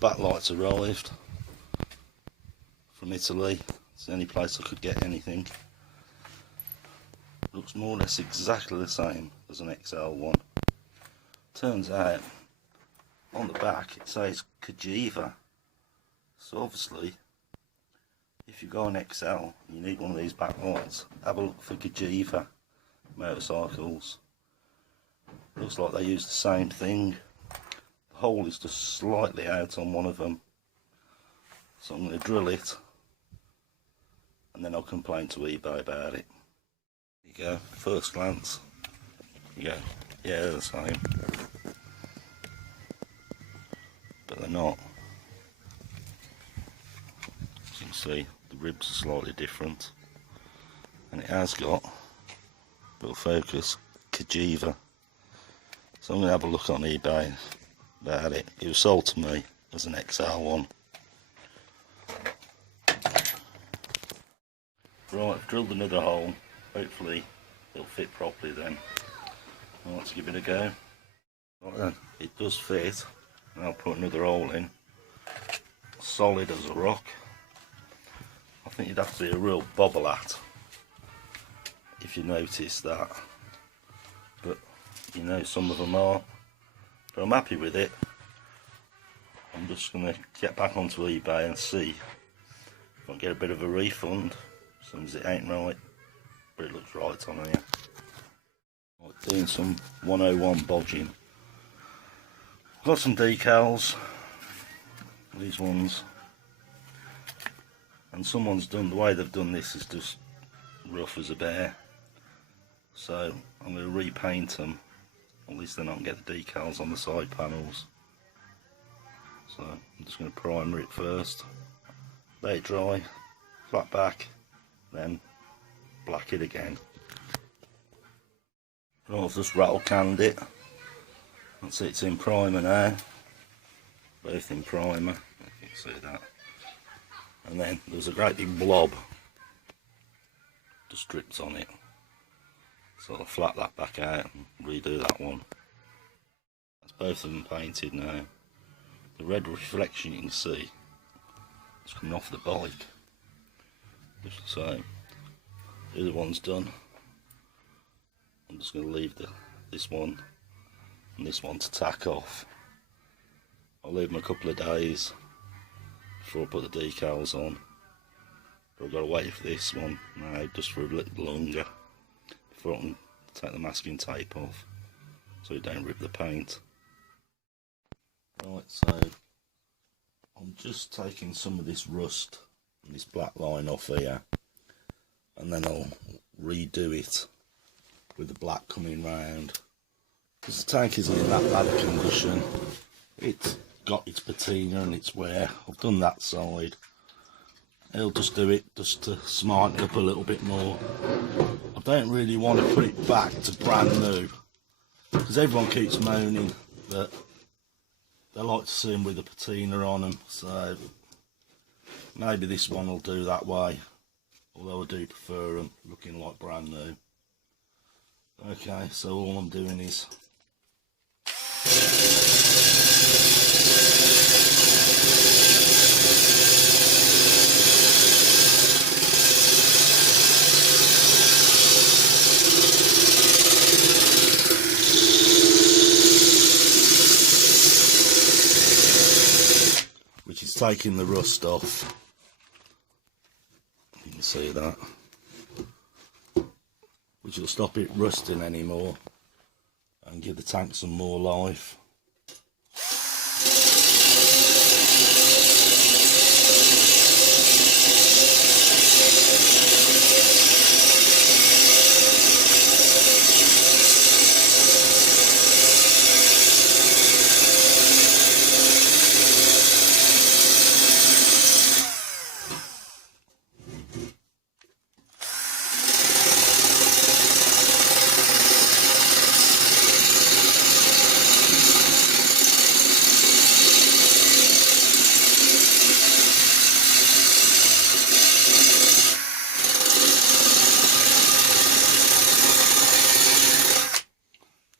backlight's arrived from Italy. It's the only place I could get anything. Looks more or less exactly the same as an XL one. Turns out on the back it says Cagiva, so obviously if you go on XL and you need one of these backlights, have a look for Cagiva motorcycles. Looks like they use the same thing. The hole is just slightly out on one of them, so I'm going to drill it and then I'll complain to eBay about it. There you go, first glance, you go, yeah, they're the same, but they're not. As you can see, the ribs are slightly different, and it has got, little focus, Cagiva. So I'm going to have a look on eBay about it. It was sold to me as an XL one. Right, I've drilled another hole. Hopefully it'll fit properly then. Let's give it a go. Right then, it does fit. And I'll put another hole in. Solid as a rock. I think you'd have to be a real bobble at if you notice that. But you know, some of them are. But I'm happy with it. I'm just going to get back onto eBay and see if I can get a bit of a refund. As soon as it ain't right, but it looks right on here. Right, doing some 101 bodging. Got some decals, these ones, and someone's done, the way they've done this is just rough as a bear. So I'm going to repaint them, at least then I can get the decals on the side panels. So I'm just going to primer it first, let it dry, flat back, then black it again. Right, I've just rattle canned it. That's it, it's in primer now. Both in primer, you can see that. And then there's a great big blob just drips on it. So I'll flat that back out and redo that one. That's both of them painted now. The red reflection you can see, it's coming off the bike. Just the same. The other one's done. I'm just going to leave this one and this one to tack off. I'll leave them a couple of days before I put the decals on. But I've got to wait for this one now just for a little longer before I can take the masking tape off so it don't rip the paint. Right, so I'm just taking some of this rust and this black line off here, and then I'll redo it with the black coming round, because the tank isn't in that bad a condition. It's got its patina and its wear. I've done that side. I'll just do it just to smart it up a little bit more. I don't really want to put it back to brand new, because everyone keeps moaning that they like to see them with a patina on them, so maybe this one will do that way, although I do prefer them looking like brand new. Okay, so all I'm doing is taking the rust off. You can see that, which will stop it rusting anymore and give the tank some more life.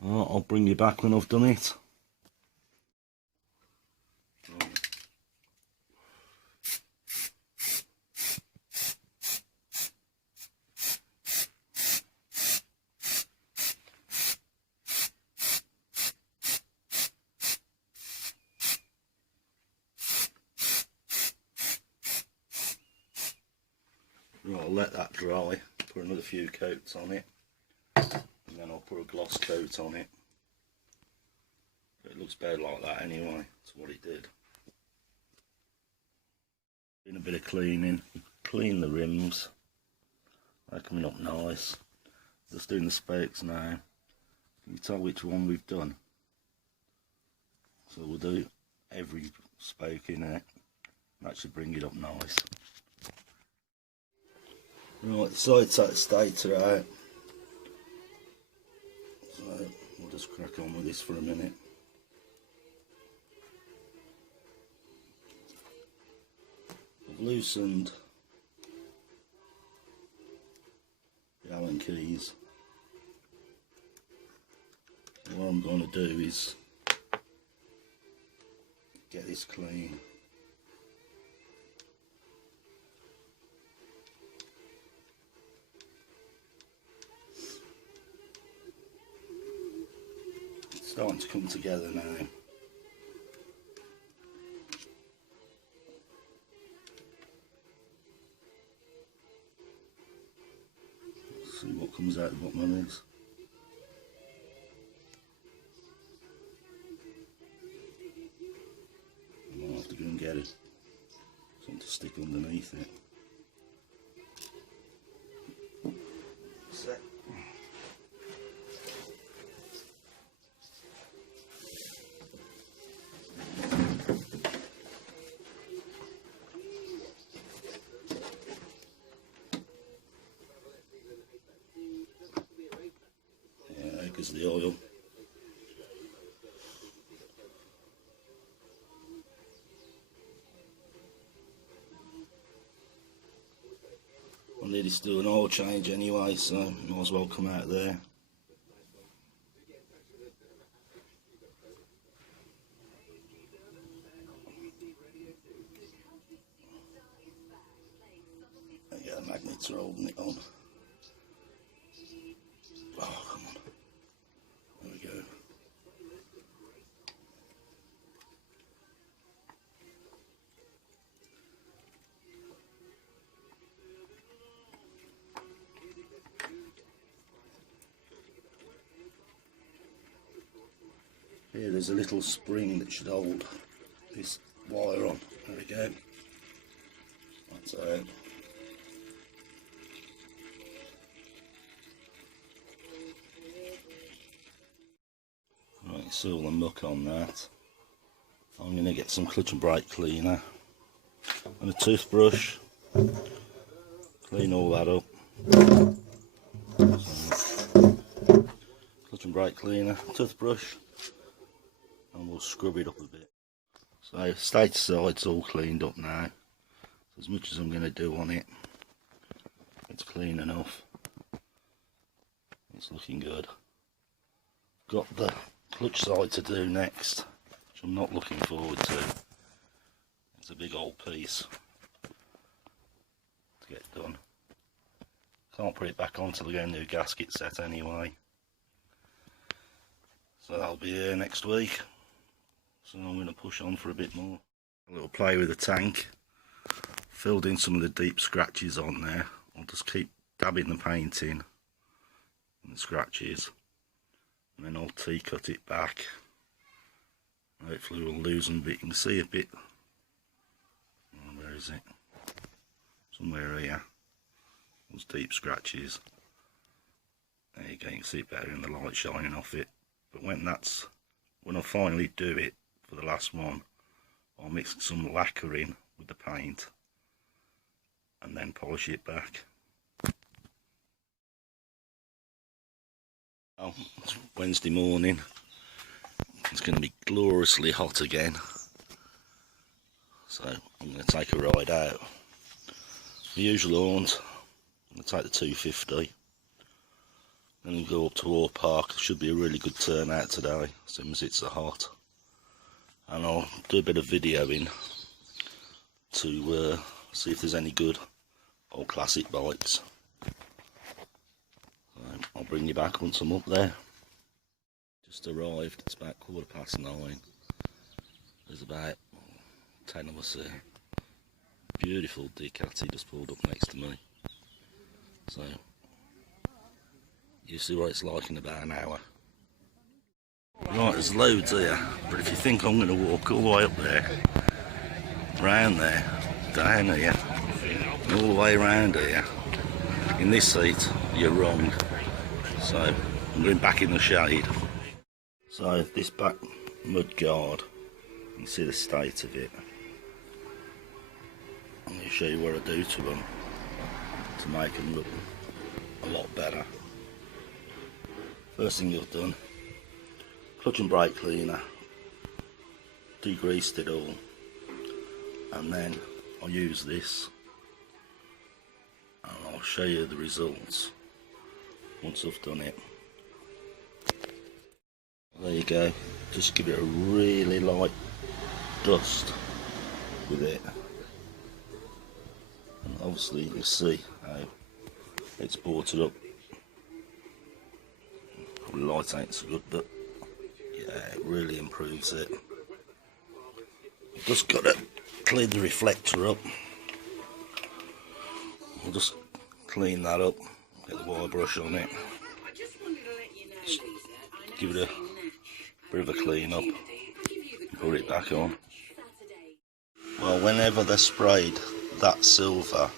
I'll bring you back when I've done it. Right, I'll let that dry, put another few coats on it, and then I'll put a gloss coat on it. But it looks better like that anyway, that's what it did. Doing a bit of cleaning, clean the rims, they're coming up nice. Just doing the spokes now. Can you tell which one we've done? So we'll do every spoke in it, that should bring it up nice. Right, so take the stator out. So we'll just crack on with this for a minute. I've loosened the Allen keys. So what I'm going to do is get this clean. It's starting to come together now. Let's see what comes out the bottom of this. I might have to go and get it. Something to stick underneath it. Set. Yeah, because of the oil. I needed to do an oil change anyway, so might as well come out there. Yeah, the magnets are holding it on. Oh, come on. There we go. Here there's a little spring that should hold this wire on. There we go. That's out. Right, see all the muck on that. I'm going to get some clutch and brake cleaner and a toothbrush. Clean all that up. So, clutch and brake cleaner, toothbrush, and we'll scrub it up a bit. So stator side's all cleaned up now. As much as I'm going to do on it, it's clean enough. It's looking good. Got the clutch side to do next, which I'm not looking forward to. It's a big old piece to get done. Can't put it back on till I get a new gasket set anyway. So that'll be here next week. So I'm going to push on for a bit more. A little play with the tank. Filled in some of the deep scratches on there. I'll just keep dabbing the paint in the scratches, and then I'll T-cut it back. Hopefully we'll loosen a bit. You can see a bit. Oh, where is it? Somewhere here. Those deep scratches. There you go. You can see it better in the light shining off it. But when I finally do it for the last one, I'll mix some lacquer in with the paint and then polish it back. Oh, it's Wednesday morning. It's going to be gloriously hot again. So I'm going to take a ride out. The usual haunt. I'm going to take the 250. Then go up to War Park. Should be a really good turnout today, as soon as it's so hot. And I'll do a bit of videoing to see if there's any good old classic bikes. I'll bring you back once I'm up there. Just arrived, it's about 9:15. There's about 10 of us here. Beautiful Ducati just pulled up next to me. So you see what it's like in about an hour. Right, there's loads here, but if you think I'm going to walk all the way up there, round there, down here, all the way around here, in this seat, you're wrong. So I'm going back in the shade. So this back mud guard, you can see the state of it. I'm going to show you what I do to them to make them look a lot better. First thing you've done, clutch and brake cleaner, degreased it all, and then I'll use this and I'll show you the results once I've done it. There you go, just give it a really light dust with it, and obviously you see how it's brought it up. The light ain't so good, but yeah, it really improves it. I've just got to clean the reflector up. I'll just clean that up, get the wire brush on it, just give it a bit of a clean up, put it back on. Well, whenever they sprayed that silver,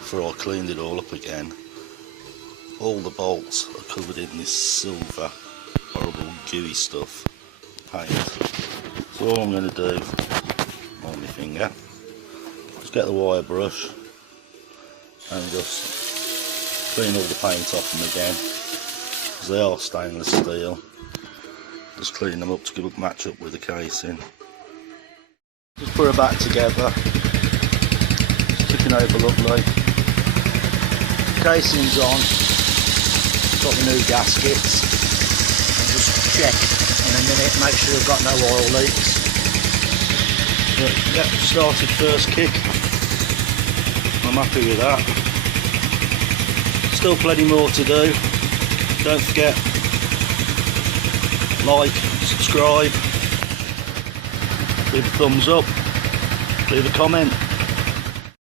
before I cleaned it all up again, all the bolts are covered in this silver, horrible gooey stuff, paint. So all I'm going to do on my finger, just get the wire brush and just clean all the paint off them again, because they are stainless steel. Just clean them up to match up with the casing. Just put it back together, sticking over lovely. Casing's on. Got the new gaskets, and just check in a minute, make sure I've got no oil leaks. But yeah, started first kick, I'm happy with that. Still plenty more to do. Don't forget, like, subscribe, leave a thumbs up, leave a comment.